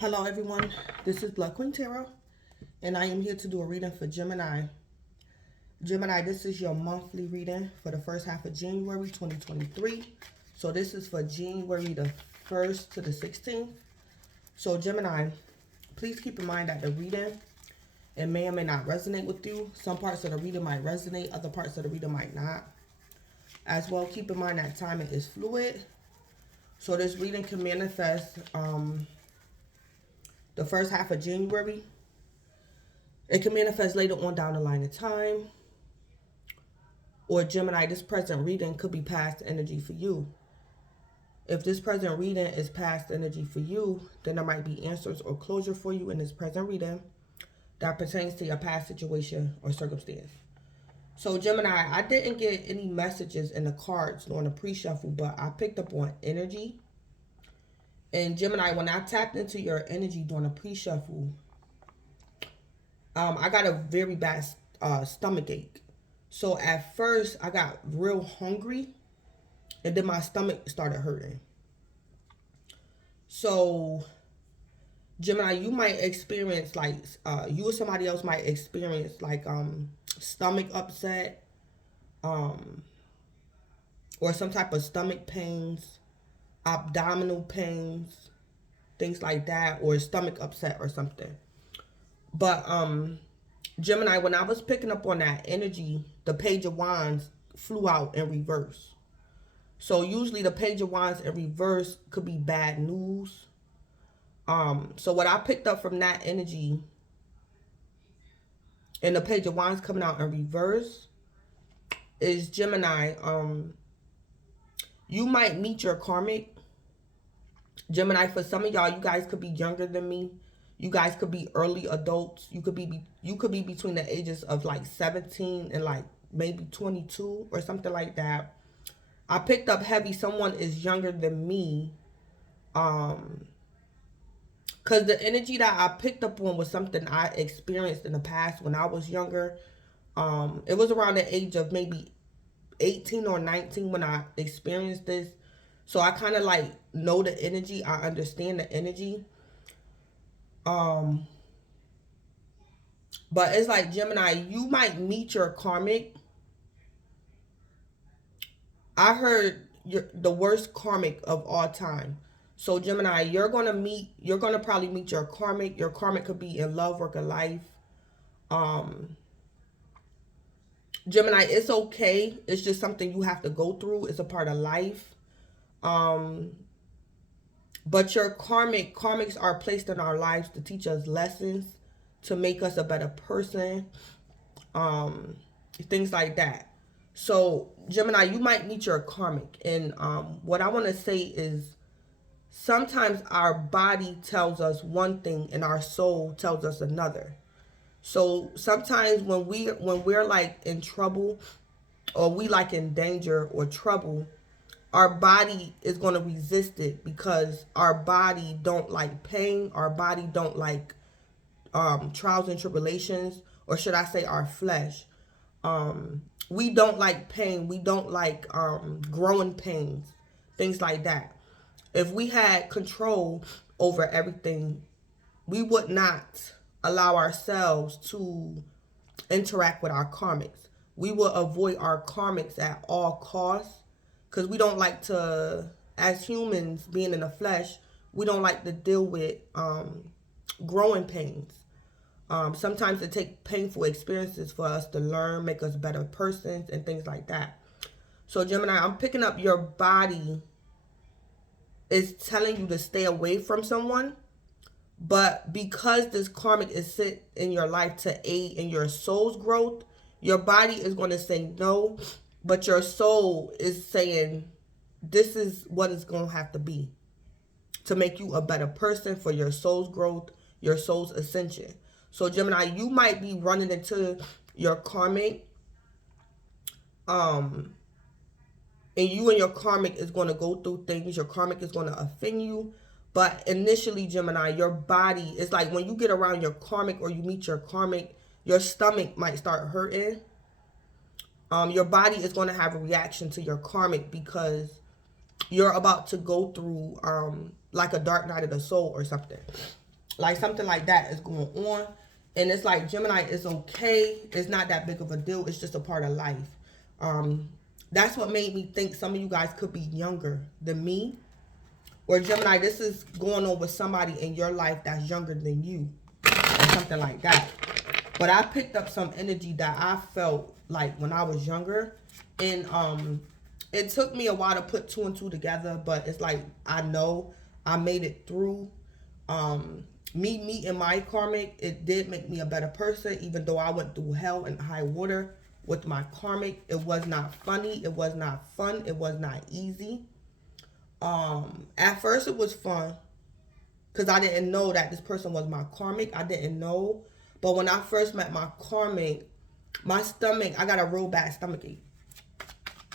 Hello everyone, this is Blood Queen Tarot, and I am here to do a reading for Gemini. Gemini, this is your monthly reading for the first half of January 2023. So this is for January the 1st to the 16th. So Gemini, please keep in mind that the reading, it may or may not resonate with you. Some parts of the reading might resonate, other parts of the reading might not. As well, keep in mind that timing is fluid. So this reading can manifest the first half of January. It can manifest later on down the line of time. Or Gemini, this present reading could be past energy for you. If this present reading is past energy for you, then there might be answers or closure for you in this present reading that pertains to your past situation or circumstance. So Gemini, I didn't get any messages in the cards during the pre-shuffle, but I picked up on energy. And Gemini, when I tapped into your energy during the pre-shuffle, I got a very bad stomach ache. So at first, I got real hungry, and then my stomach started hurting. So, Gemini, you might experience, like, you or somebody else might experience, like, stomach upset, or some type of stomach pains, abdominal pains, things like that, or stomach upset or something. But Gemini, when I was picking up on that energy, the Page of Wands flew out in reverse. So usually the Page of Wands in reverse could be bad news. So what I picked up from that energy and the Page of Wands coming out in reverse is Gemini, you might meet your karmic. Gemini, for some of y'all, you guys could be younger than me. You guys could be early adults. You could be between the ages of like 17 and like maybe 22 or something like that. I picked up heavy. Someone is younger than me. Because the energy that I picked up on was something I experienced in the past when I was younger. It was around the age of maybe 18 or 19 when I experienced this. So I kind of like know the energy. I understand the energy. But it's like, Gemini, you might meet your karmic. I heard the worst karmic of all time. So Gemini, you're gonna probably meet your karmic. Your karmic could be in love, work, or life. Gemini, it's okay. It's just something you have to go through. It's a part of life. But your karmics are placed in our lives to teach us lessons, to make us a better person, things like that. So, Gemini, you might meet your karmic. And what I want to say is sometimes our body tells us one thing and our soul tells us another. So sometimes when we're like in trouble, or we like in danger or trouble, our body is going to resist it because our body don't like pain. Our body don't like trials and tribulations, or should I say our flesh. We don't like pain. We don't like growing pains, things like that. If we had control over everything, we would not allow ourselves to interact with our karmics. We will avoid our karmics at all costs. Because we don't like to, as humans being in the flesh, we don't like to deal with growing pains. Sometimes it takes painful experiences for us to learn, make us better persons, and things like that. So Gemini, I'm picking up your body is telling you to stay away from someone. But because this karmic is sent in your life to aid in your soul's growth, your body is going to say no. But your soul is saying, this is what it's going to have to be to make you a better person, for your soul's growth, your soul's ascension. So Gemini, you might be running into your karmic. And you and your karmic is going to go through things. Your karmic is going to offend you. But initially, Gemini, your body is like when you get around your karmic or you meet your karmic, your stomach might start hurting. Your body is going to have a reaction to your karmic because you're about to go through like a dark night of the soul or something. Like something like that is going on. And it's like, Gemini, it's okay. It's not that big of a deal. It's just a part of life. That's what made me think some of you guys could be younger than me. Or Gemini, this is going on with somebody in your life that's younger than you. Or something like that. But I picked up some energy that I felt like when I was younger. And it took me a while to put 2 and 2 together. But it's like, I know I made it through. Me meeting my karmic, it did make me a better person. Even though I went through hell and high water with my karmic. It was not funny. It was not fun. It was not easy. At first it was fun. Because I didn't know that this person was my karmic. I didn't know. But when I first met my karmic, my stomach, I got a real bad stomach ache.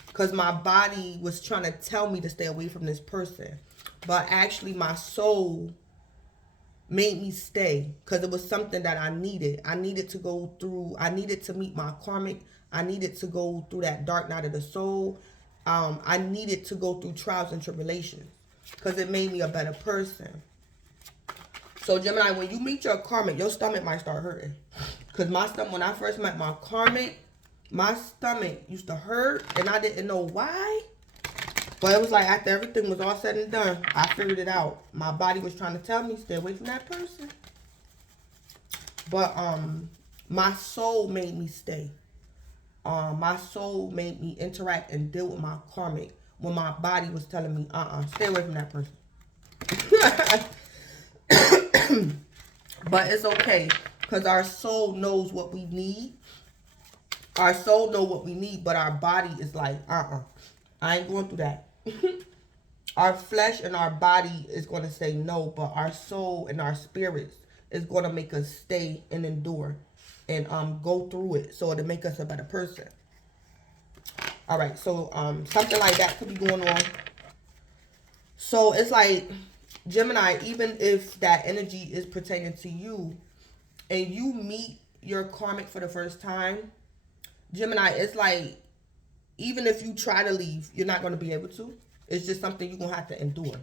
Because my body was trying to tell me to stay away from this person. But actually my soul made me stay. Because it was something that I needed. I needed to go through, I needed to meet my karmic. I needed to go through that dark night of the soul. I needed to go through trials and tribulations. Because it made me a better person. So Gemini, when you meet your karmic, your stomach might start hurting. Because my stomach, when I first met my karmic, my stomach used to hurt. And I didn't know why. But it was like after everything was all said and done, I figured it out. My body was trying to tell me, stay away from that person. But my soul made me stay. My soul made me interact and deal with my karmic. When my body was telling me, stay away from that person. But it's okay, because our soul knows what we need. Our soul knows what we need, but our body is like, I ain't going through that. Our flesh and our body is going to say no, but our soul and our spirits is going to make us stay and endure and go through it, so it'll make us a better person. All right, so something like that could be going on. So it's like, Gemini, even if that energy is pertaining to you and you meet your karmic for the first time, Gemini, it's like, even if you try to leave, you're not going to be able to. It's just something you're going to have to endure.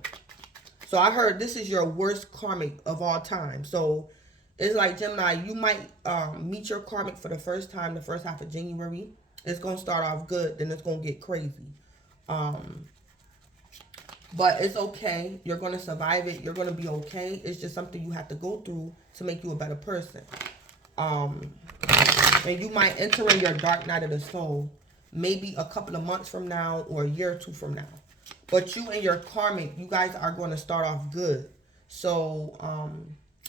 So I heard this is your worst karmic of all time. So it's like, Gemini, you might meet your karmic for the first time, the first half of January. It's going to start off good, then it's going to get crazy. But it's okay. You're going to survive it. You're going to be okay. It's just something you have to go through to make you a better person. And you might enter in your dark night of the soul maybe a couple of months from now or a year or 2 from now. But you and your karmic, you guys are going to start off good. So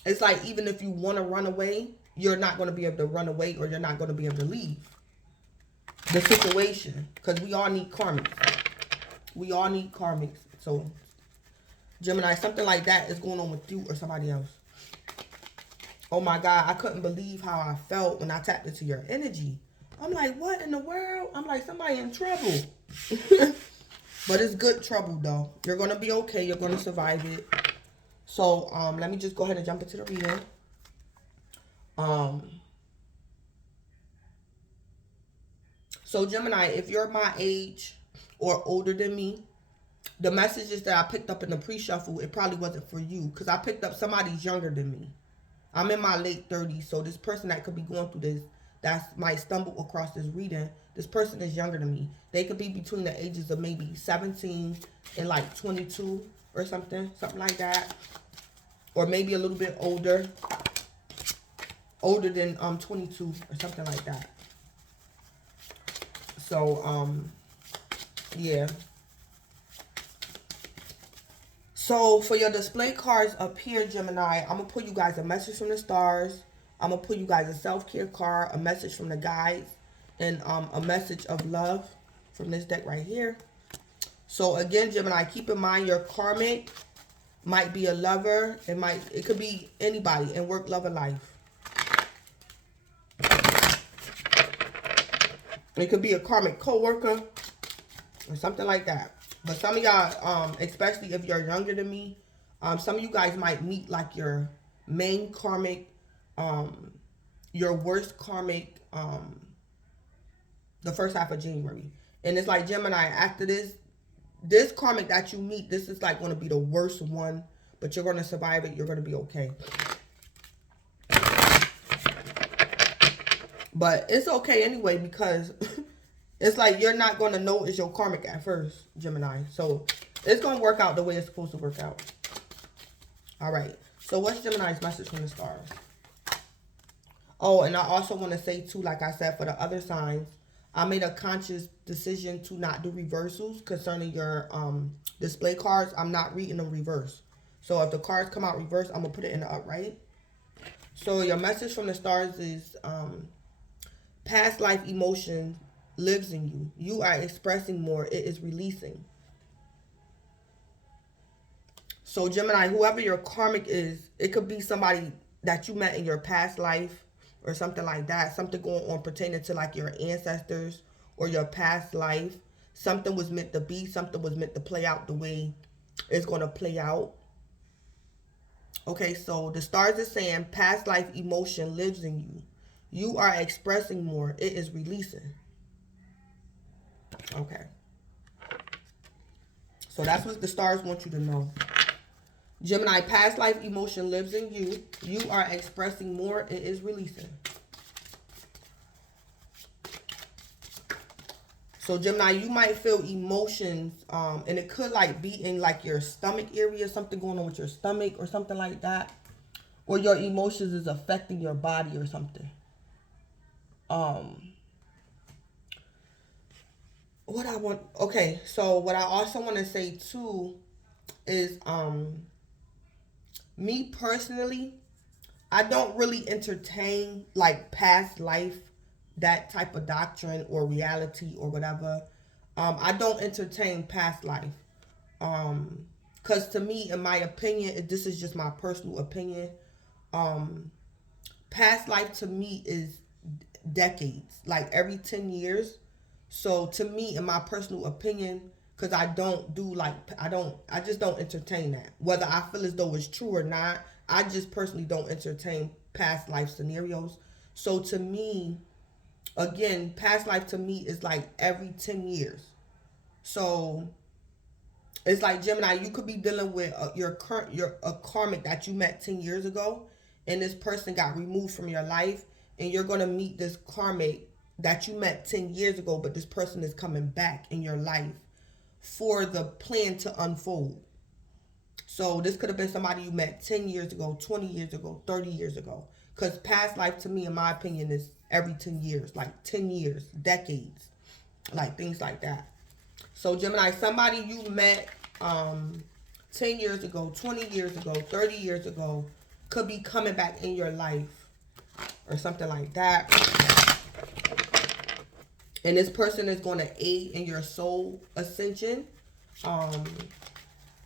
it's like, even if you want to run away, you're not going to be able to run away, or you're not going to be able to leave the situation. Because we all need karmics. We all need karmics. So, Gemini, something like that is going on with you or somebody else. Oh my God, I couldn't believe how I felt when I tapped into your energy. I'm like, what in the world? I'm like, somebody in trouble. But it's good trouble, though. You're going to be okay. You're going to survive it. So, let me just go ahead and jump into the reading. So, Gemini, if you're my age or older than me, the messages that I picked up in the pre-shuffle, it probably wasn't for you. Because I picked up somebody's younger than me. I'm in my late 30s. So this person that could be going through this, that might stumble across this reading, this person is younger than me. They could be between the ages of maybe 17 and like 22 or something. Something like that. Or maybe a little bit older. Older than 22 or something like that. So, yeah. So, for your display cards up here, Gemini, I'm going to pull you guys a message from the stars. I'm going to pull you guys a self-care card, a message from the guides, and a message of love from this deck right here. So, again, Gemini, keep in mind your karmic might be a lover. It could be anybody in work, love, or life. It could be a karmic co-worker or something like that. But some of y'all, especially if you're younger than me, some of you guys might meet like your main karmic, your worst karmic, the first half of January. And it's like, Gemini, after this karmic that you meet, this is like going to be the worst one, but you're going to survive it. You're going to be okay. But it's okay anyway, because it's like you're not going to know it's your karmic at first, Gemini. So it's going to work out the way it's supposed to work out. All right. So what's Gemini's message from the stars? Oh, and I also want to say too, like I said, for the other signs, I made a conscious decision to not do reversals concerning your display cards. I'm not reading them reverse. So if the cards come out reverse, I'm going to put it in the upright. So your message from the stars is past life emotion lives in you. You are expressing more. It is releasing. So Gemini, whoever your karmic is, it could be somebody that you met in your past life or something like that. Something going on pertaining to like your ancestors or your past life. Something was meant to be. Something was meant to play out the way it's going to play out. Okay, so the stars is saying past life emotion lives in you. You are expressing more. It is releasing. Okay. So that's what the stars want you to know. Gemini, past life emotion lives in you. You are expressing more. It is releasing. So Gemini, you might feel emotions, and it could like be in like your stomach area, something going on with your stomach or something like that. Or your emotions is affecting your body or something. Okay, so what I also want to say too is, me personally, I don't really entertain like past life, that type of doctrine or reality or whatever. I don't entertain past life. Because to me, in my opinion, this is just my personal opinion, past life to me is decades, like every 10 years. So to me, in my personal opinion, because I don't do like, I just don't entertain that. Whether I feel as though it's true or not, I just personally don't entertain past life scenarios. So to me, again, past life to me is like every 10 years. So it's like Gemini, you could be dealing with a karmic that you met 10 years ago, and this person got removed from your life, and you're going to meet this karmic that you met 10 years ago, but this person is coming back in your life for the plan to unfold. So this could have been somebody you met 10 years ago, 20 years ago, 30 years ago. Because past life to me, in my opinion, is every 10 years, like 10 years, decades, like things like that. So Gemini, somebody you met 10 years ago, 20 years ago, 30 years ago, could be coming back in your life or something like that. And this person is going to aid in your soul ascension.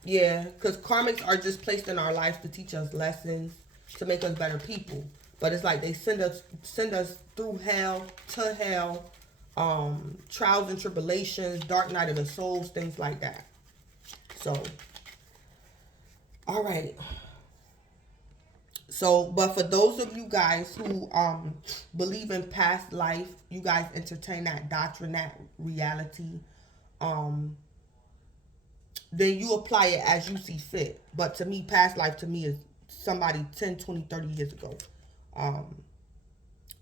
Yeah, because karmics are just placed in our lives to teach us lessons, to make us better people. But it's like they send us through hell, to hell, trials and tribulations, dark night of the souls, things like that. So, all right. So, but for those of you guys who believe in past life, you guys entertain that doctrine, that reality, then you apply it as you see fit. But to me, past life to me is somebody 10, 20, 30 years ago.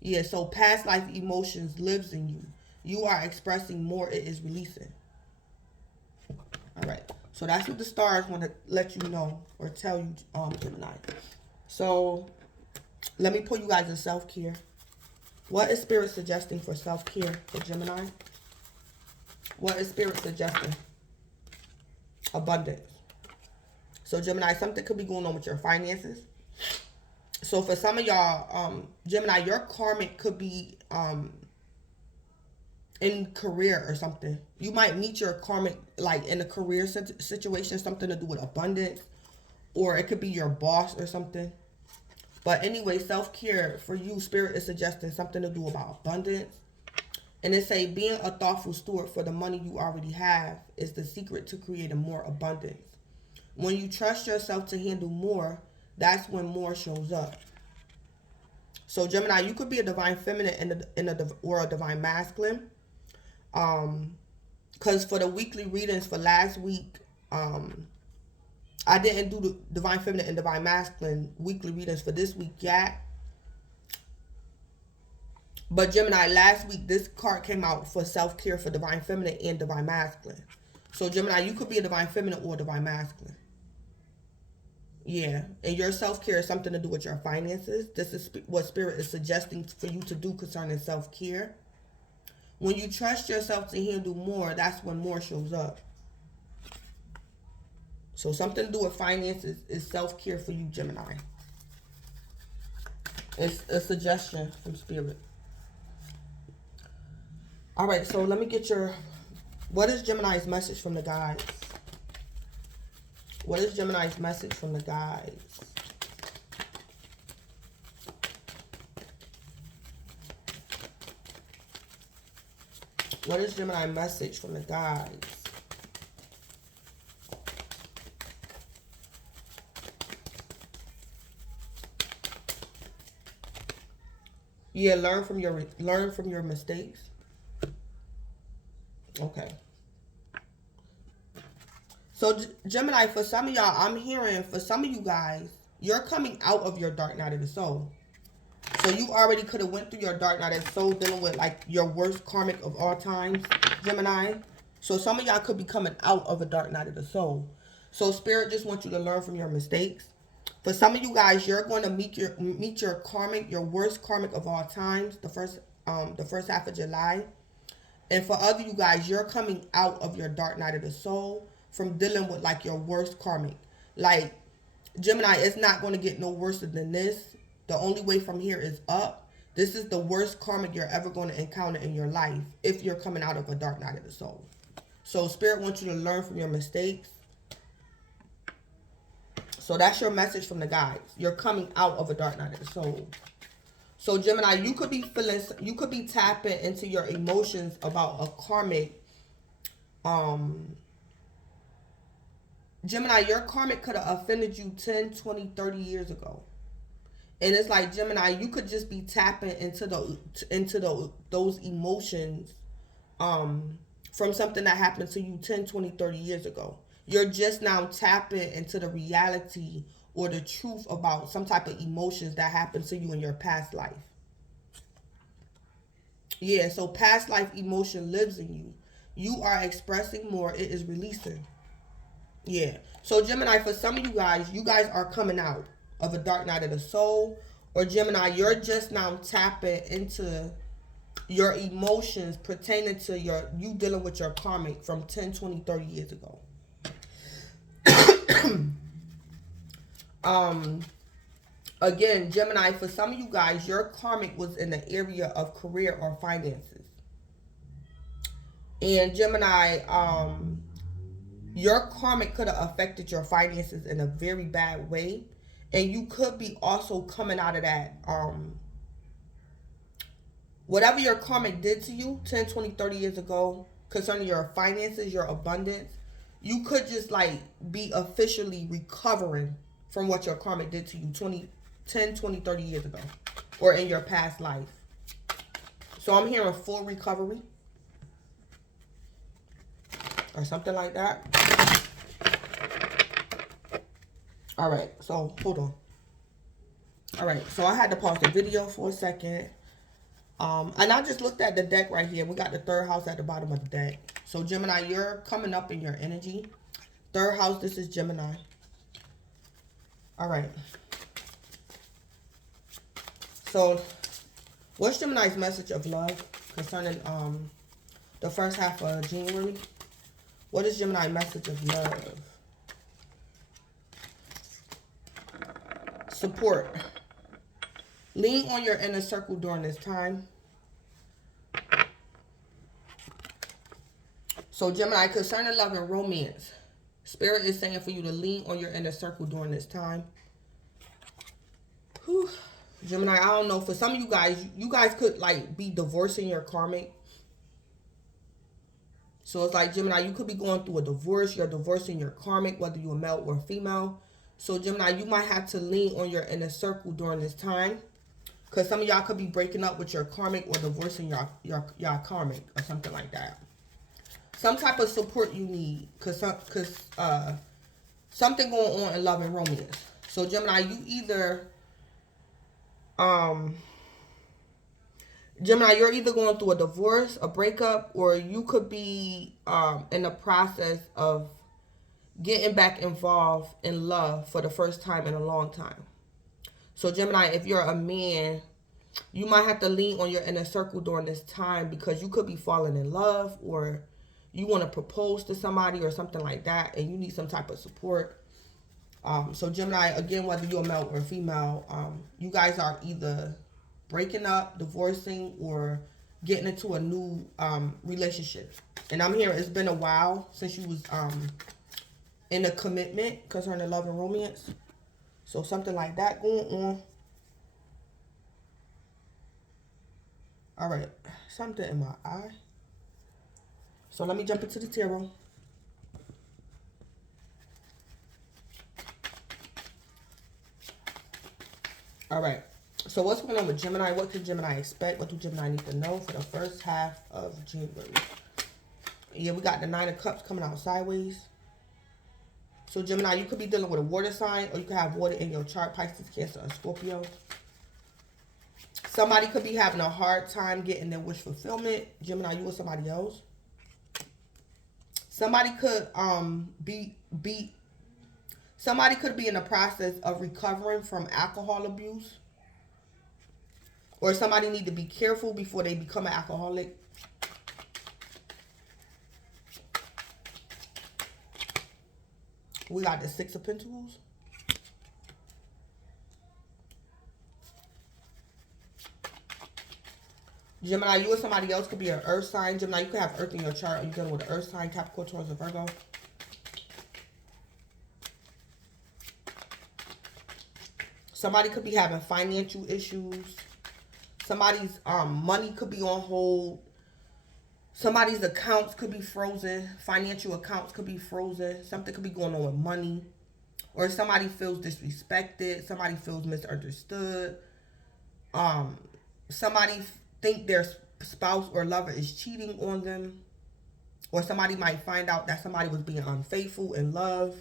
Yeah, so past life emotions lives in you. You are expressing more. It is releasing. All right. So that's what the stars want to let you know or tell you, Gemini. So let me pull you guys in self-care. What is Spirit suggesting for self-care for Gemini? What is Spirit suggesting? Abundance. So Gemini, something could be going on with your finances. So for some of y'all, Gemini, your karmic could be in career or something. You might meet your karmic like in a career situation, something to do with abundance, or it could be your boss or something. But anyway, self-care for you, Spirit is suggesting something to do about abundance. And it say being a thoughtful steward for the money you already have is the secret to creating more abundance. When you trust yourself to handle more, that's when more shows up. So Gemini, you could be a divine feminine or a divine masculine. Because for the weekly readings for last week, I didn't do the divine feminine and divine masculine weekly readings for this week yet. But Gemini, last week, this card came out for self-care for divine feminine and divine masculine. So Gemini, you could be a divine feminine or a divine masculine. Yeah, and your self-care is something to do with your finances. This is what Spirit is suggesting for you to do concerning self-care. When you trust yourself to handle more, that's when more shows up. So something to do with finances is self-care for you, Gemini. It's a suggestion from Spirit. All right, so let me get your... What is Gemini's message from the guides? What is Gemini's message from the guides? What is Gemini's message from the guides? Yeah, learn from your mistakes. Okay. So Gemini, for some of y'all, I'm hearing for some of you guys, you're coming out of your dark night of the soul. So you already could have went through your dark night of the soul dealing with like your worst karmic of all times, Gemini. So some of y'all could be coming out of a dark night of the soul. So Spirit just wants you to learn from your mistakes. For some of you guys, you're going to meet your karmic, your worst karmic of all times, the first half of July. And for other you guys, you're coming out of your dark night of the soul from dealing with like your worst karmic. Like Gemini, it's not going to get no worse than this. The only way from here is up. This is the worst karmic you're ever going to encounter in your life if you're coming out of a dark night of the soul. So Spirit wants you to learn from your mistakes. So that's your message from the guides. You're coming out of a dark night of the soul. So Gemini, you could be tapping into your emotions about a karmic. Gemini, your karmic could have offended you 10, 20, 30 years ago. And it's like, Gemini, you could just be tapping into those emotions from something that happened to you 10, 20, 30 years ago. You're just now tapping into the reality or the truth about some type of emotions that happened to you in your past life. Yeah, so past life emotion lives in you. You are expressing more. It is releasing. Yeah. So Gemini, for some of you guys are coming out of a dark night of the soul. Or Gemini, you're just now tapping into your emotions pertaining to you dealing with your karmic from 10, 20, 30 years ago. Again, Gemini, for some of you guys, your karmic was in the area of career or finances. And Gemini, your karmic could have affected your finances in a very bad way. And you could be also coming out of that, whatever your karmic did to you 10, 20, 30 years ago concerning your finances, your abundance, you could just like be officially recovering from what your karmic did to you 10, 20, 30 years ago or in your past life. So I'm hearing full recovery or something like that. All right, so hold on. All right, so I had to pause the video for a second. And I just looked at the deck right here. We got the third house at the bottom of the deck. So Gemini, you're coming up in your energy. Third house, this is Gemini. All right. So what's Gemini's message of love concerning the first half of January? What is Gemini's message of love? Support. Lean on your inner circle during this time. So Gemini, concerning love and romance, Spirit is saying for you to lean on your inner circle during this time. Whew. Gemini, I don't know. For some of you guys could like be divorcing your karmic. So it's like, Gemini, you could be going through a divorce. You're divorcing your karmic, whether you're a male or female. So Gemini, you might have to lean on your inner circle during this time. Because some of y'all could be breaking up with your karmic or divorcing your karmic or something like that. Some type of support you need. Because something going on in love and romance. So Gemini, you either... Gemini, you're either going through a divorce, a breakup, or you could be in the process of getting back involved in love for the first time in a long time. So Gemini, if you're a man, you might have to lean on your inner circle during this time because you could be falling in love, or you want to propose to somebody or something like that, and you need some type of support. So Gemini, again, whether you're a male or female, you guys are either breaking up, divorcing, or getting into a new relationship. And I'm here, it's been a while since you was in a commitment concerning love and romance. So something like that going on. All right, something in my eye. So let me jump into the tarot. All right. So what's going on with Gemini? What can Gemini expect? What do Gemini need to know for the first half of January? Yeah, we got the Nine of Cups coming out sideways. So Gemini, you could be dealing with a water sign, or you could have water in your chart, Pisces, Cancer, or Scorpio. Somebody could be having a hard time getting their wish fulfillment. Gemini, you or somebody else. Somebody could somebody could be in the process of recovering from alcohol abuse. Or somebody need to be careful before they become an alcoholic. We got the Six of Pentacles. Gemini, you or somebody else could be an earth sign. Gemini, you could have earth in your chart. Are you dealing with an earth sign, Capricorn, Taurus, or Virgo? Somebody could be having financial issues. Somebody's money could be on hold. Somebody's accounts could be frozen. Financial accounts could be frozen. Something could be going on with money. Or somebody feels disrespected. Somebody feels misunderstood. Somebody think their spouse or lover is cheating on them. Or somebody might find out that somebody was being unfaithful in love.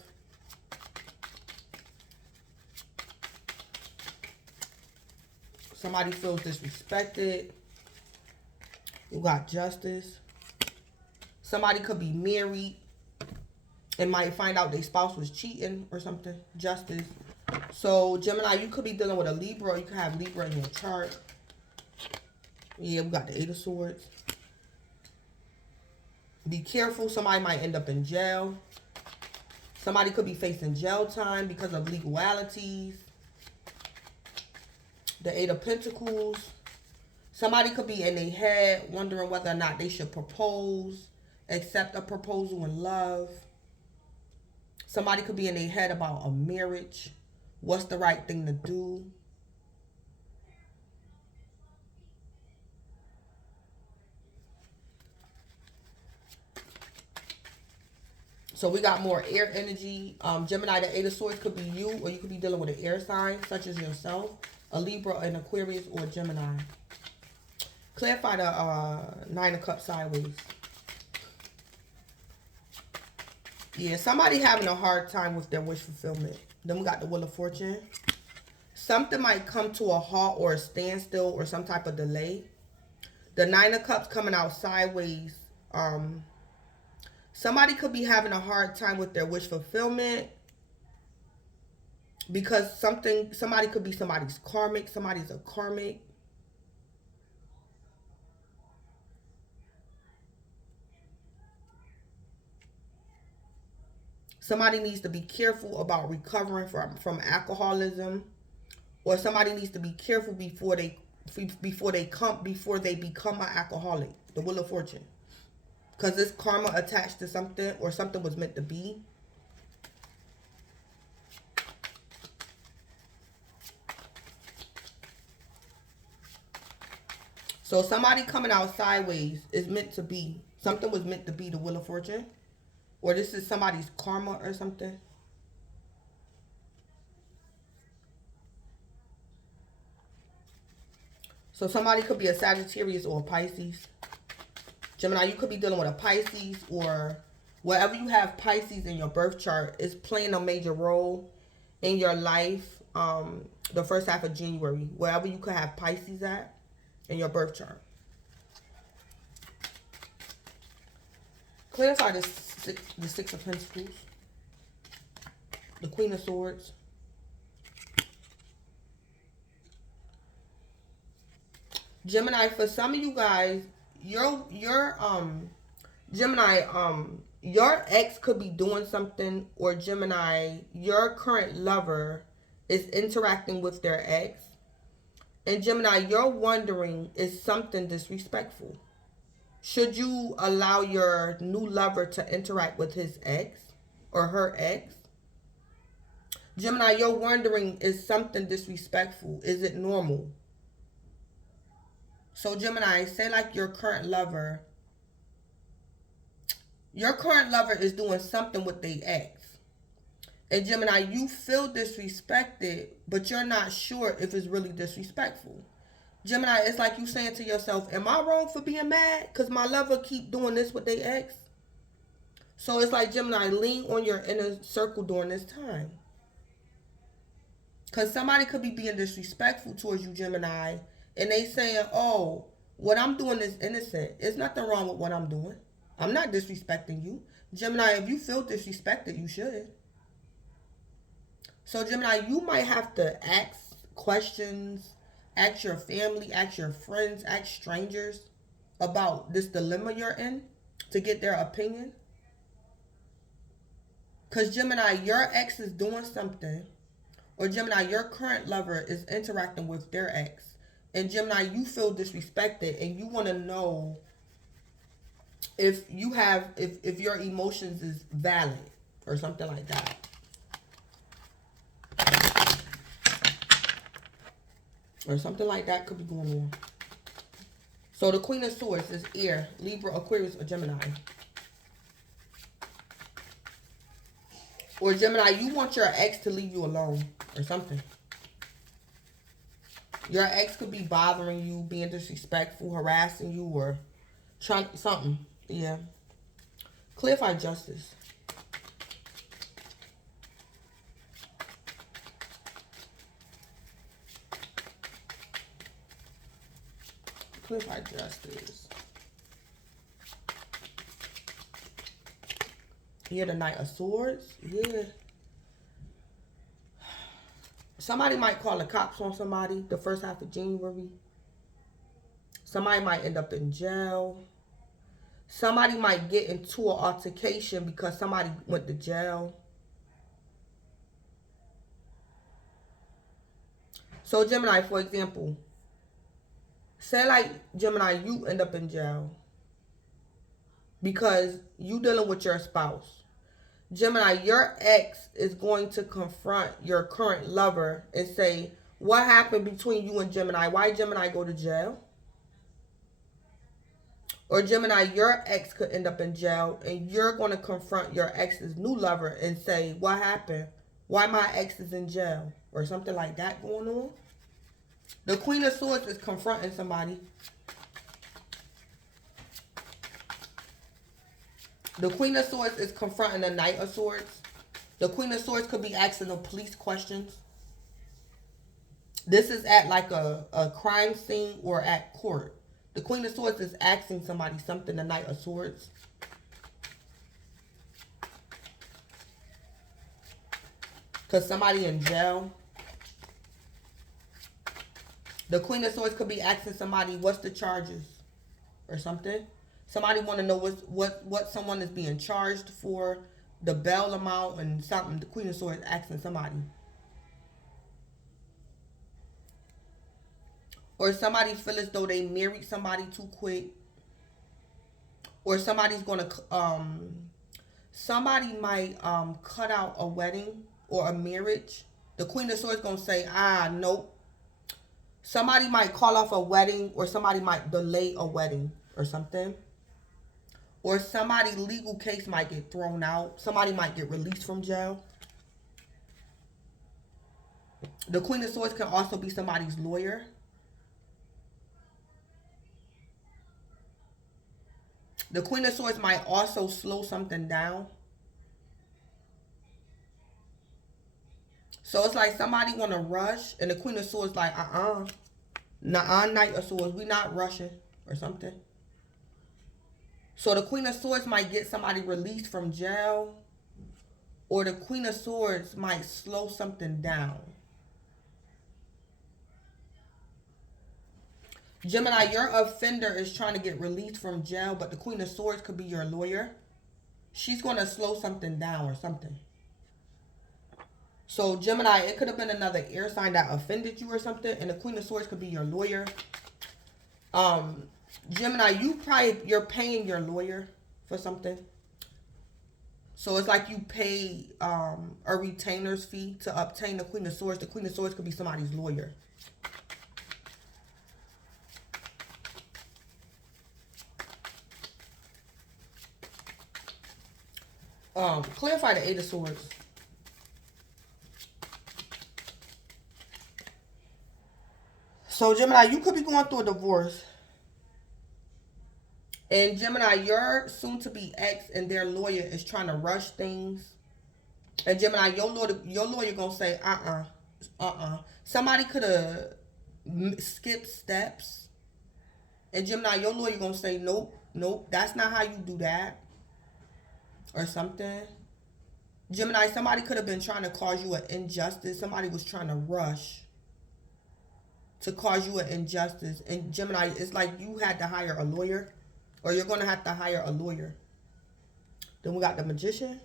Somebody feels disrespected. You got Justice. Somebody could be married and might find out their spouse was cheating or something. Justice. So, Gemini, you could be dealing with a Libra. Or you could have Libra in your chart. Yeah, we got the Eight of Swords. Be careful. Somebody might end up in jail. Somebody could be facing jail time because of legalities. The Eight of Pentacles. Somebody could be in their head wondering whether or not they should propose, accept a proposal in love. Somebody could be in their head about a marriage. What's the right thing to do? So we got more air energy. Gemini, the Eight of Swords could be you, or you could be dealing with an air sign, such as yourself, a Libra, an Aquarius, or a Gemini. Clarify the Nine of Cups sideways. Yeah, somebody having a hard time with their wish fulfillment. Then we got the Wheel of Fortune. Something might come to a halt or a standstill or some type of delay. The Nine of Cups coming out sideways. Somebody could be having a hard time with their wish fulfillment because somebody could be somebody's karmic. Somebody's a karmic. Somebody needs to be careful about recovering from alcoholism, or somebody needs to be careful before they become an alcoholic. The Wheel of Fortune, because it's karma attached to something, or something was meant to be. So somebody coming out sideways is meant to be. Something was meant to be the Wheel of Fortune. Or this is somebody's karma or something. So somebody could be a Sagittarius or a Pisces. Gemini, you could be dealing with a Pisces, or wherever you have Pisces in your birth chart is playing a major role in your life the first half of January. Wherever you could have Pisces at. in your birth chart. Clarify the Six of Pentacles, the Queen of Swords, Gemini. For some of you guys, your Gemini, your ex could be doing something, or Gemini, your current lover is interacting with their ex, and Gemini, you're wondering, is something disrespectful? Should you allow your new lover to interact with his ex or her ex? Gemini, you're wondering, is something disrespectful? Is it normal? So Gemini, say like your current lover is doing something with their ex. And Gemini, you feel disrespected, but you're not sure if it's really disrespectful. Gemini, it's like you saying to yourself, am I wrong for being mad? Because my lover keep doing this with their ex? So it's like, Gemini, lean on your inner circle during this time. Because somebody could be being disrespectful towards you, Gemini. And they saying, oh, what I'm doing is innocent. There's nothing wrong with what I'm doing. I'm not disrespecting you. Gemini, if you feel disrespected, you should. So Gemini, you might have to ask questions. Ask your family, ask your friends, ask strangers about this dilemma you're in to get their opinion. Because Gemini, your ex is doing something, or Gemini, your current lover is interacting with their ex. And Gemini, you feel disrespected and you want to know if if your emotions is valid or something like that. Or something like that could be going on. So the Queen of Swords is air, Libra, Aquarius, or Gemini. Or Gemini, you want your ex to leave you alone or something. Your ex could be bothering you, being disrespectful, harassing you, or trying something. Yeah. Clarify justice. Clarify justice. Here, the Knight of Swords. Yeah. Somebody might call the cops on somebody the first half of January. Somebody might end up in jail. Somebody might get into an altercation because somebody went to jail. So Gemini, for example, say like Gemini, you end up in jail because you dealing with your spouse. Gemini, your ex is going to confront your current lover and say, what happened between you and Gemini? Why Gemini go to jail? Or Gemini, your ex could end up in jail and you're going to confront your ex's new lover and say, what happened? Why my ex is in jail? Or something like that going on. The Queen of Swords is confronting somebody. The Queen of Swords is confronting the Knight of Swords. The Queen of Swords could be asking the police questions. This is at like a crime scene or at court. The Queen of Swords is asking somebody something, the Knight of Swords. Because somebody in jail. The Queen of Swords could be asking somebody, what's the charges? Or something. Somebody want to know what someone is being charged for, the bail amount and something. The Queen of Swords asking somebody. Or somebody feel as though they married somebody too quick. Or somebody's going to, somebody might cut out a wedding or a marriage. The Queen of Swords going to say, nope. Somebody might call off a wedding, or somebody might delay a wedding or something. Or somebody's legal case might get thrown out. Somebody might get released from jail. The Queen of Swords can also be somebody's lawyer. The Queen of Swords might also slow something down. So it's like somebody want to rush, and the Queen of Swords like, Knight of Swords. We not rushing or something. So the Queen of Swords might get somebody released from jail. Or the Queen of Swords might slow something down. Gemini, your offender is trying to get released from jail, but the Queen of Swords could be your lawyer. She's going to slow something down or something. So Gemini, it could have been another air sign that offended you or something, and the Queen of Swords could be your lawyer. Gemini, you're paying your lawyer for something. So it's like you pay a retainer's fee to obtain the Queen of Swords. The Queen of Swords could be somebody's lawyer. Clarify the Eight of Swords. So Gemini, you could be going through a divorce. And Gemini, your soon-to-be ex and their lawyer is trying to rush things. And Gemini, your lawyer gonna say, Somebody could have skipped steps. And Gemini, your lawyer gonna say, nope, that's not how you do that. Or something. Gemini, somebody could have been trying to cause you an injustice. Somebody was trying to rush to cause you an injustice. And Gemini, it's like you had to hire a lawyer. Or you're going to have to hire a lawyer. Then we got the Magician.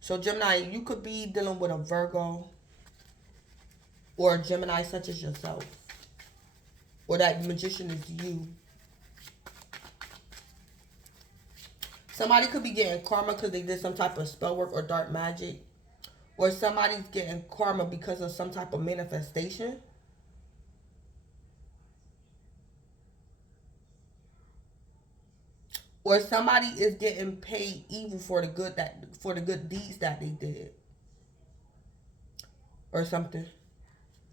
So Gemini, you could be dealing with a Virgo. Or a Gemini such as yourself. Or that Magician is you. Somebody could be getting karma because they did some type of spell work or dark magic. Or somebody's getting karma because of some type of manifestation. Or somebody is getting paid evil for the good deeds that they did. Or something.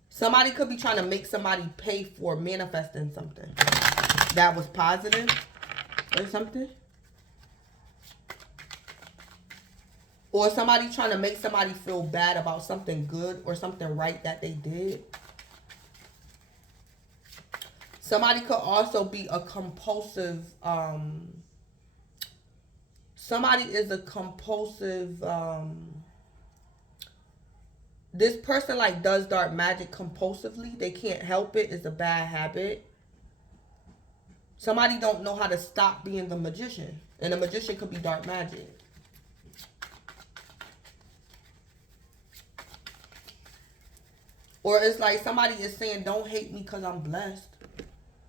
Somebody could be trying to make somebody pay for manifesting something that was positive or something. Or somebody trying to make somebody feel bad about something good or something right that they did. Somebody could also be a compulsive, somebody is a compulsive, this person like does dark magic compulsively. They can't help it. It's a bad habit. Somebody don't know how to stop being the magician. And the magician could be dark magic. Or it's like somebody is saying, don't hate me because I'm blessed.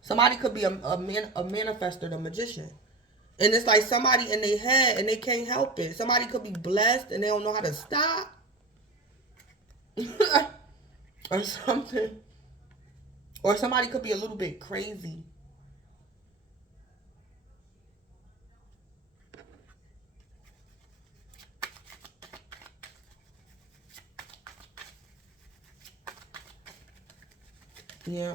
Somebody could be a manifestor, the magician. And it's like somebody in their head and they can't help it. Somebody could be blessed and they don't know how to stop. Or something. Or somebody could be a little bit crazy. Yeah.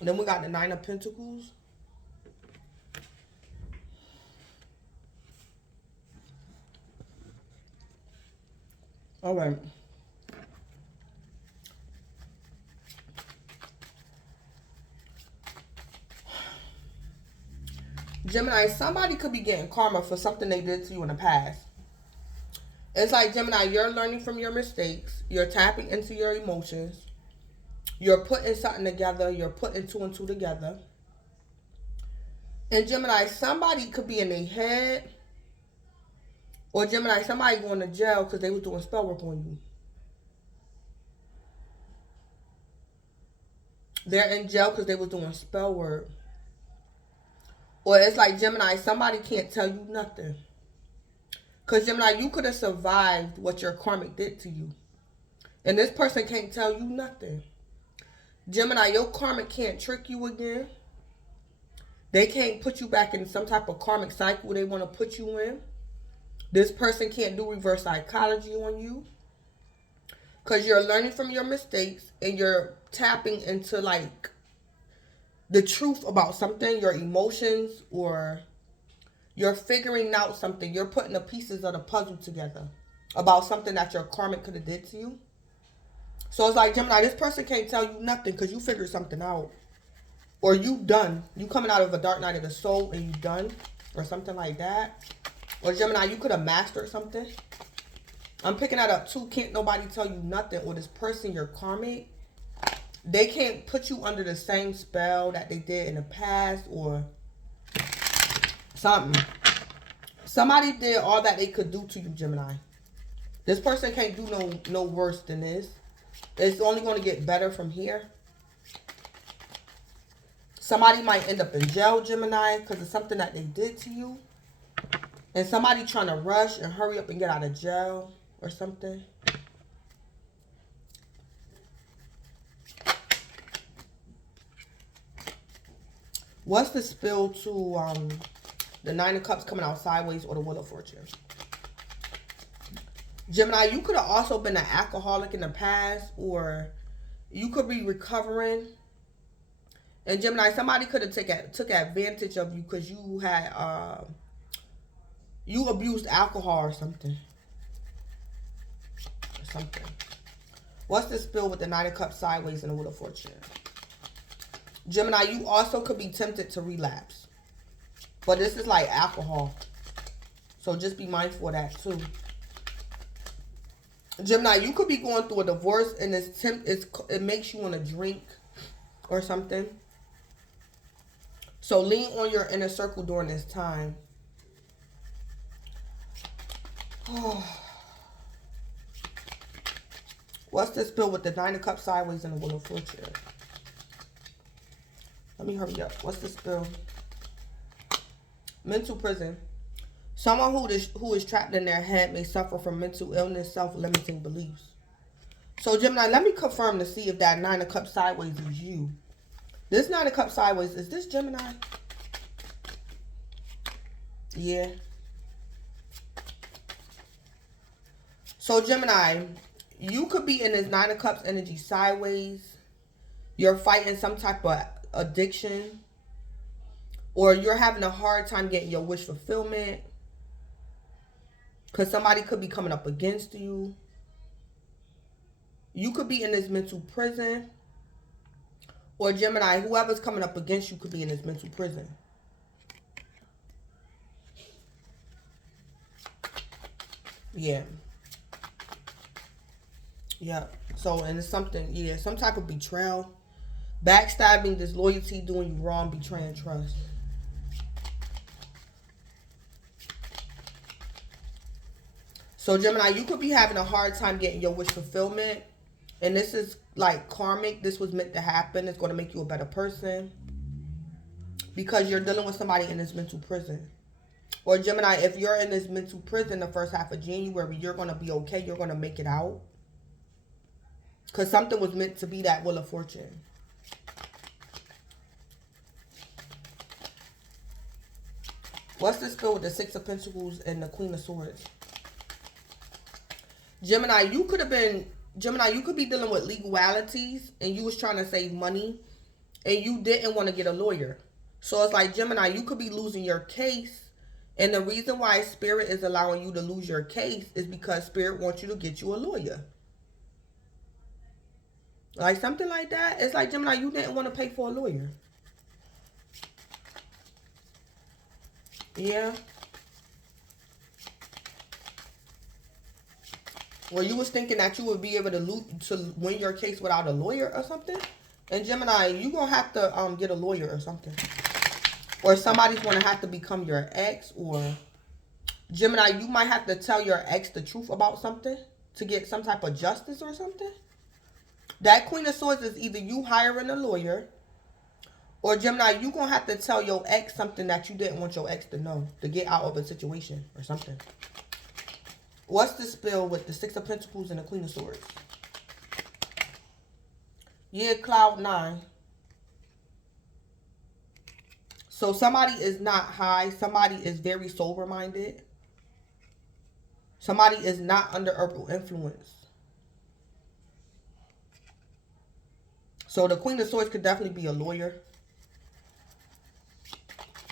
And then we got the Nine of Pentacles. All right. Gemini, somebody could be getting karma for something they did to you in the past. It's like, Gemini, you're learning from your mistakes. You're tapping into your emotions. You're putting something together. You're putting two and two together. And Gemini, somebody could be in their head. Or Gemini, somebody going to jail because they were doing spell work on you. They're in jail because they were doing spell work. Or it's like, Gemini, somebody can't tell you nothing. Because Gemini, you could have survived what your karmic did to you. And this person can't tell you nothing. Gemini, your karmic can't trick you again. They can't put you back in some type of karmic cycle they want to put you in. This person can't do reverse psychology on you. Because you're learning from your mistakes and you're tapping into like the truth about something, your emotions, or you're figuring out something. You're putting the pieces of the puzzle together about something that your karmic could have did to you. So it's like, Gemini, this person can't tell you nothing because you figured something out. Or you done. You coming out of a dark night of the soul and you done. Or something like that. Or Gemini, you could have mastered something. I'm picking that up too. Can't nobody tell you nothing. Or this person, your karmic, they can't put you under the same spell that they did in the past. Or something. Somebody did all that they could do to you, Gemini. This person can't do no worse than this. It's only going to get better from here. Somebody might end up in jail, Gemini, because of something that they did to you. And somebody trying to rush and hurry up and get out of jail or something. What's the spill to the Nine of Cups coming out sideways or the Wheel of Fortune? Gemini, you could have also been an alcoholic in the past, or you could be recovering. And Gemini, somebody could have took advantage of you because you had you abused alcohol or something. What's the spill with the Nine of Cups sideways and the Wheel of Fortune? Gemini, you also could be tempted to relapse. But this is like alcohol. So just be mindful of that too. Gemini, you could be going through a divorce and it makes you want to drink or something. So lean on your inner circle during this time. What's the spill with the Nine of Cups sideways and the Wheel of Fortune? Let me hurry up. What's the spill? Mental prison. Someone who is trapped in their head may suffer from mental illness, self-limiting beliefs. So, Gemini, let me confirm to see if that Nine of Cups sideways is you. This Nine of Cups sideways, is this Gemini? Yeah. So, Gemini, you could be in this Nine of Cups energy sideways. You're fighting some type of addiction. Or you're having a hard time getting your wish fulfillment. Because somebody could be coming up against you. You could be in this mental prison. Or Gemini, whoever's coming up against you could be in this mental prison. Yeah. Yeah. So, and it's something, yeah, some type of betrayal. Backstabbing, disloyalty, doing you wrong, betraying trust. So, Gemini, you could be having a hard time getting your wish fulfillment. And this is like karmic. This was meant to happen. It's going to make you a better person. Because you're dealing with somebody in this mental prison. Or Gemini, if you're in this mental prison the first half of January, you're going to be okay. You're going to make it out. Because something was meant to be that Wheel of Fortune. What's the spill with the Six of Pentacles and the Queen of Swords? Gemini, you could be dealing with legalities and you was trying to save money and you didn't want to get a lawyer. So it's like, Gemini, you could be losing your case. And the reason why Spirit is allowing you to lose your case is because Spirit wants you to get you a lawyer. Like something like that. It's like, Gemini, you didn't want to pay for a lawyer. Yeah. Or you was thinking that you would be able to win your case without a lawyer or something. And Gemini, you going to have to get a lawyer or something. Or somebody's going to have to become your ex. Or Gemini, you might have to tell your ex the truth about something to get some type of justice or something. That Queen of Swords is either you hiring a lawyer. Or Gemini, you going to have to tell your ex something that you didn't want your ex to know. To get out of a situation or something. What's the spill with the Six of Pentacles and the Queen of Swords? Yeah, Cloud 9. So somebody is not high. Somebody is very sober-minded. Somebody is not under herbal influence. So the Queen of Swords could definitely be a lawyer.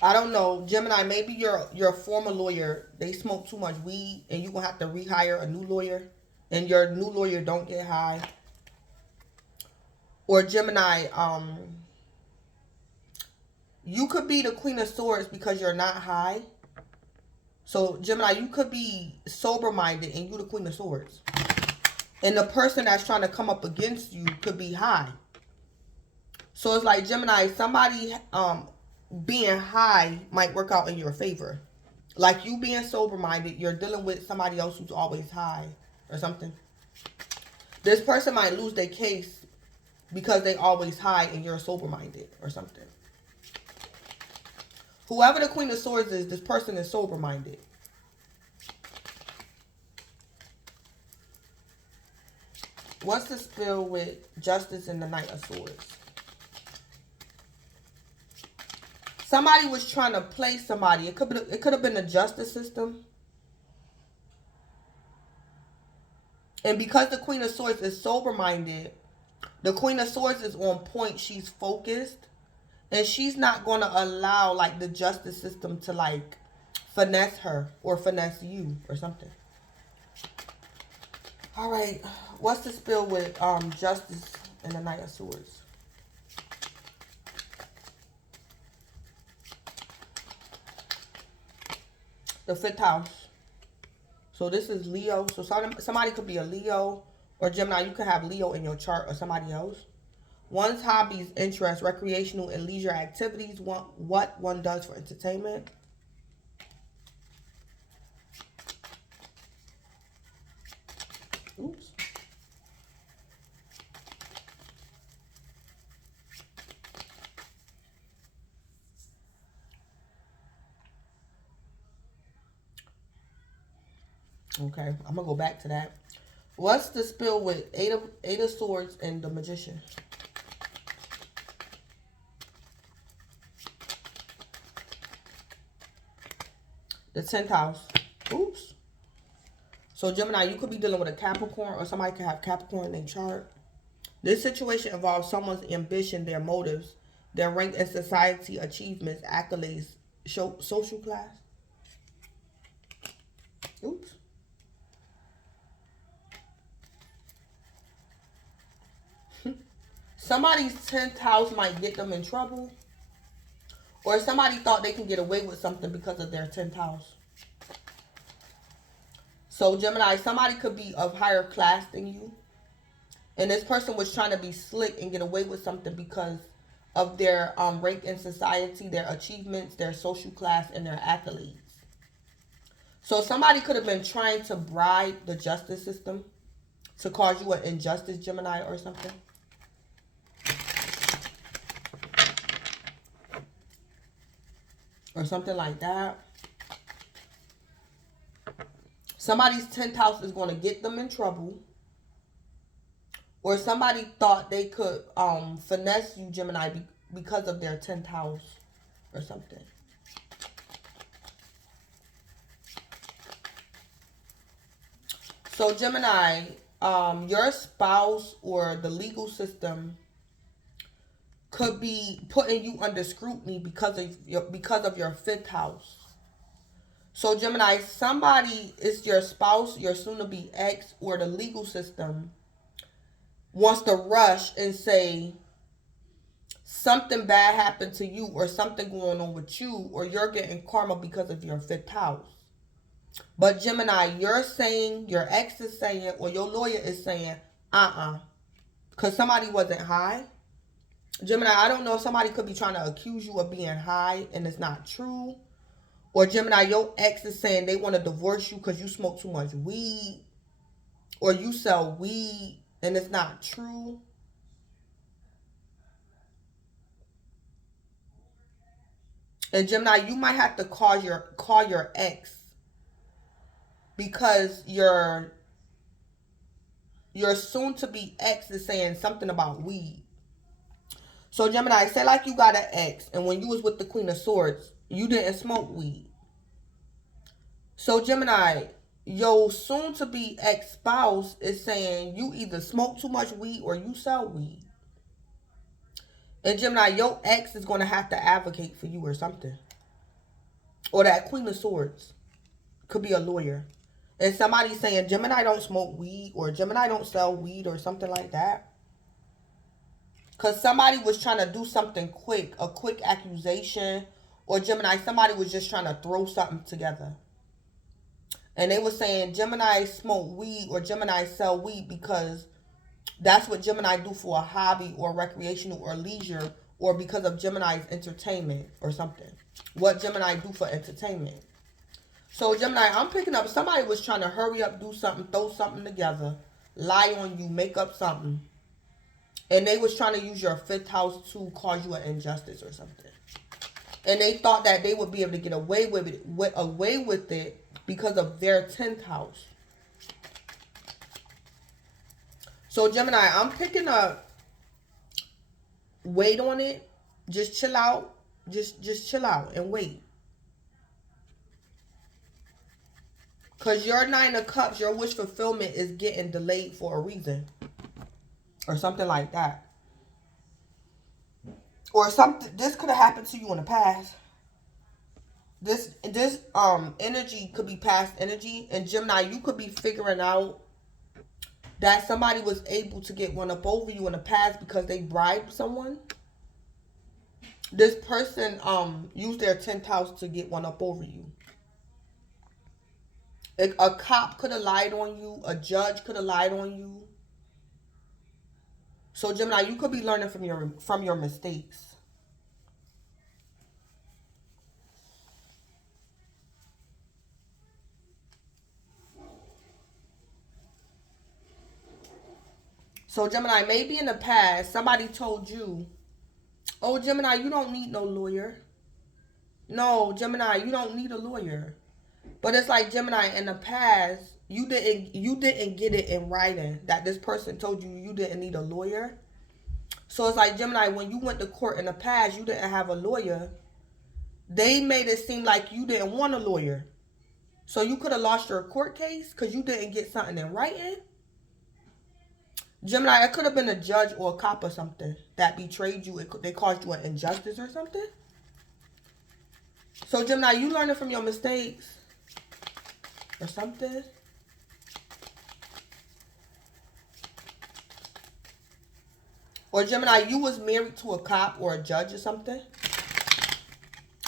I don't know, Gemini, maybe your former lawyer, they smoke too much weed and you're going to have to rehire a new lawyer. And your new lawyer don't get high. Or Gemini, you could be the Queen of Swords because you're not high. So Gemini, you could be sober-minded and you the Queen of Swords. And the person that's trying to come up against you could be high. So it's like, Gemini, somebody being high might work out in your favor. Like you being sober-minded, you're dealing with somebody else who's always high or something. This person might lose their case because they always high and you're sober-minded or something. Whoever the Queen of Swords is, this person is sober-minded. What's the spell with Justice and the Knight of Swords? Somebody was trying to play somebody. It could have been the justice system. And because the Queen of Swords is sober-minded, the Queen of Swords is on point. She's focused. And she's not going to allow, like, the justice system to, like, finesse her or finesse you or something. All right. What's the spell with Justice and the Knight of Swords? The 5th house. So this is Leo. So somebody could be a Leo or Gemini. You could have Leo in your chart or somebody else. One's hobbies, interests, recreational and leisure activities. What one does for entertainment. Oops. Okay, I'm going to go back to that. What's the spell with Eight of Swords and the Magician? The 10th house. Oops. So, Gemini, you could be dealing with a Capricorn or somebody could have Capricorn in their chart. This situation involves someone's ambition, their motives, their rank in society, achievements, accolades, social class. Oops. Somebody's 10th house might get them in trouble. Or somebody thought they can get away with something because of their 10th house. So, Gemini, somebody could be of higher class than you. And this person was trying to be slick and get away with something because of their rank in society, their achievements, their social class, and their accolades. So somebody could have been trying to bribe the justice system to cause you an injustice, Gemini, or something. Or something like that. Somebody's 10th house is going to get them in trouble. Or somebody thought they could finesse you, Gemini, because of their 10th house or something. So, Gemini, your spouse or the legal system could be putting you under scrutiny because of your 5th house. So, Gemini, somebody is your spouse, your soon-to-be ex, or the legal system wants to rush and say something bad happened to you or something going on with you or you're getting karma because of your 5th house. But Gemini, you're saying, your ex is saying, or your lawyer is saying, because somebody wasn't high. Gemini, I don't know if somebody could be trying to accuse you of being high and it's not true. Or Gemini, your ex is saying they want to divorce you because you smoke too much weed. Or you sell weed and it's not true. And Gemini, you might have to call your ex because your soon-to-be ex is saying something about weed. So, Gemini, say like you got an ex, and when you was with the Queen of Swords, you didn't smoke weed. So, Gemini, your soon-to-be ex-spouse is saying you either smoke too much weed or you sell weed. And, Gemini, your ex is going to have to advocate for you or something. Or that Queen of Swords could be a lawyer. And somebody's saying, Gemini don't smoke weed or Gemini don't sell weed or something like that. Because somebody was trying to do something quick, a quick accusation. Or Gemini, somebody was just trying to throw something together. And they were saying Gemini smoke weed or Gemini sell weed because that's what Gemini do for a hobby or recreational or leisure, or because of Gemini's entertainment or something. What Gemini do for entertainment. So Gemini, I'm picking up somebody was trying to hurry up, do something, throw something together, lie on you, make up something. And they was trying to use your 5th house to cause you an injustice or something. And they thought that they would be able to get away with it because of their 10th house. So Gemini, I'm picking up, wait on it, just chill out, just chill out and wait. Because your 9 of Cups, your wish fulfillment is getting delayed for a reason. Or something like that. Or something, this could have happened to you in the past. This energy could be past energy. And Gemini, you could be figuring out that somebody was able to get one up over you in the past because they bribed someone. This person used their 10th house to get one up over you. A cop could have lied on you. A judge could have lied on you. So Gemini, you could be learning from your mistakes. So Gemini, maybe in the past, somebody told you, oh, Gemini, you don't need no lawyer. No, Gemini, you don't need a lawyer. But it's like, Gemini, in the past, you didn't get it in writing that this person told you you didn't need a lawyer. So it's like, Gemini, when you went to court in the past, you didn't have a lawyer. They made it seem like you didn't want a lawyer. So you could have lost your court case because you didn't get something in writing. Gemini, it could have been a judge or a cop or something that betrayed you. They caused you an injustice or something. So Gemini, you learning from your mistakes or something. Or Gemini, you was married to a cop or a judge or something.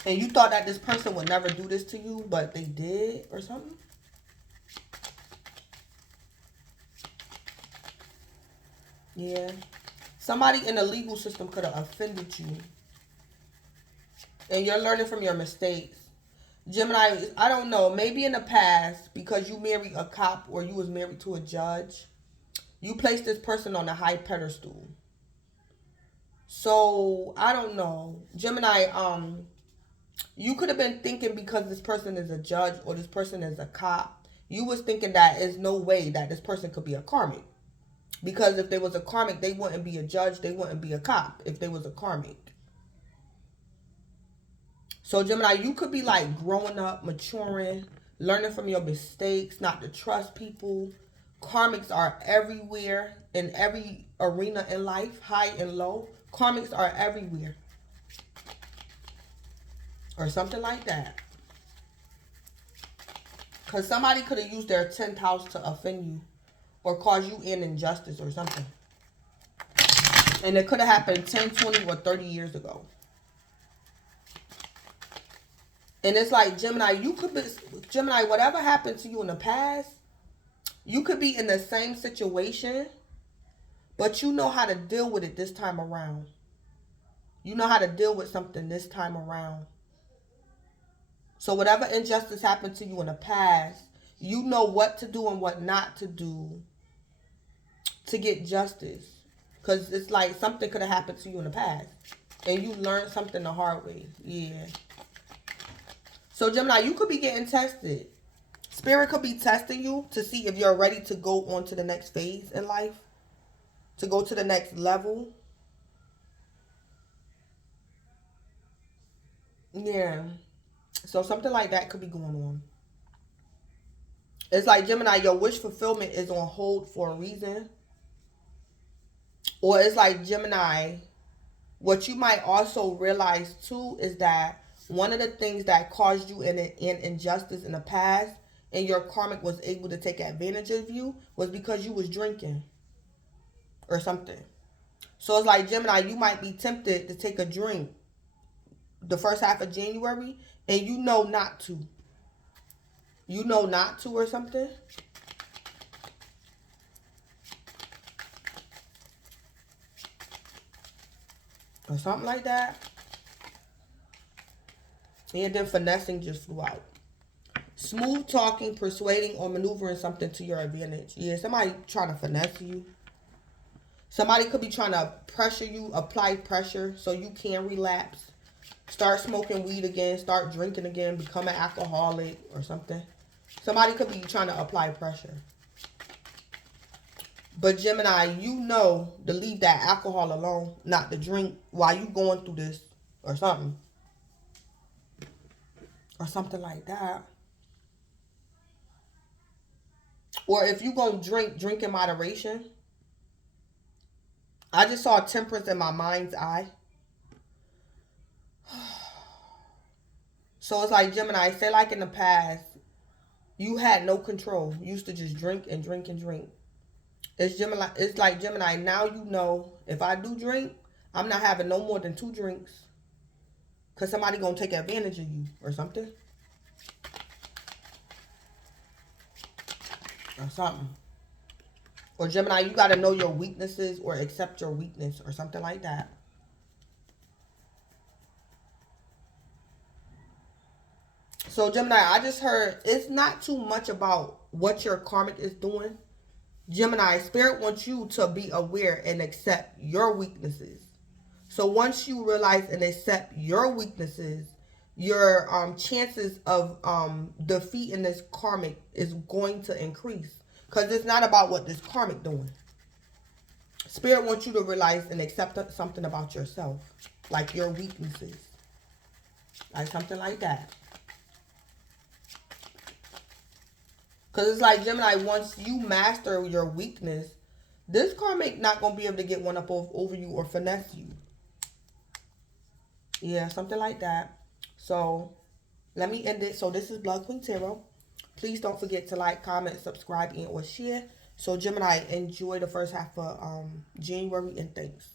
And you thought that this person would never do this to you, but they did or something. Yeah. Somebody in the legal system could have offended you. And you're learning from your mistakes. Gemini, I don't know. Maybe in the past, because you married a cop or you was married to a judge, you placed this person on a high pedestal. So, I don't know. Gemini, you could have been thinking because this person is a judge or this person is a cop, you was thinking that there's no way that this person could be a karmic. Because if they was a karmic, they wouldn't be a judge, they wouldn't be a cop if they was a karmic. So Gemini, you could be like growing up, maturing, learning from your mistakes, not to trust people. Karmics are everywhere in every arena in life, high and low. Karmics are everywhere. Or something like that. Because somebody could have used their 10th house to offend you. Or cause you an injustice or something. And it could have happened 10, 20, or 30 years ago. And it's like, Gemini, you could be, Gemini, whatever happened to you in the past, you could be in the same situation, but you know how to deal with it this time around. You know how to deal with something this time around. So whatever injustice happened to you in the past, you know what to do and what not to do to get justice. Because it's like something could have happened to you in the past. And you learned something the hard way. Yeah. So Gemini, you could be getting tested. Spirit could be testing you to see if you're ready to go on to the next phase in life. To go to the next level. Yeah. So something like that could be going on. It's like, Gemini, your wish fulfillment is on hold for a reason. Or it's like, Gemini, what you might also realize too is that one of the things that caused you an injustice in the past and your karmic was able to take advantage of you was because you was drinking or something. So it's like, Gemini, you might be tempted to take a drink the first half of January, and you know not to. You know not to or something. Or something like that. And then finessing just flew out. Smooth talking, persuading, or maneuvering something to your advantage. Yeah, somebody trying to finesse you. Somebody could be trying to pressure you, apply pressure so you can relapse. Start smoking weed again, start drinking again, become an alcoholic or something. Somebody could be trying to apply pressure. But Gemini, you know to leave that alcohol alone, not to drink while you going through this or something. Or something like that. Or if you gonna drink in moderation. I just saw temperance in my mind's eye. So it's like, Gemini, say like in the past, you had no control. You used to just drink and drink and drink. It's like, Gemini, now you know if I do drink, I'm not having no more than 2 drinks. Because somebody going to take advantage of you or something. Or something. Or Gemini, you got to know your weaknesses or accept your weakness or something like that. So Gemini, I just heard it's not too much about what your karmic is doing. Gemini, Spirit wants you to be aware and accept your weaknesses. So once you realize and accept your weaknesses, your chances of defeating this karmic is going to increase. Because it's not about what this karmic doing. Spirit wants you to realize and accept something about yourself. Like your weaknesses. Like something like that. Because it's like, Gemini, once you master your weakness, this karmic not going to be able to get one up over you or finesse you. Yeah, something like that. So, let me end it. So, this is Blood Queen Tarot. Please don't forget to like, comment, subscribe, and or share. So, Gemini, enjoy the first half of January, and thanks.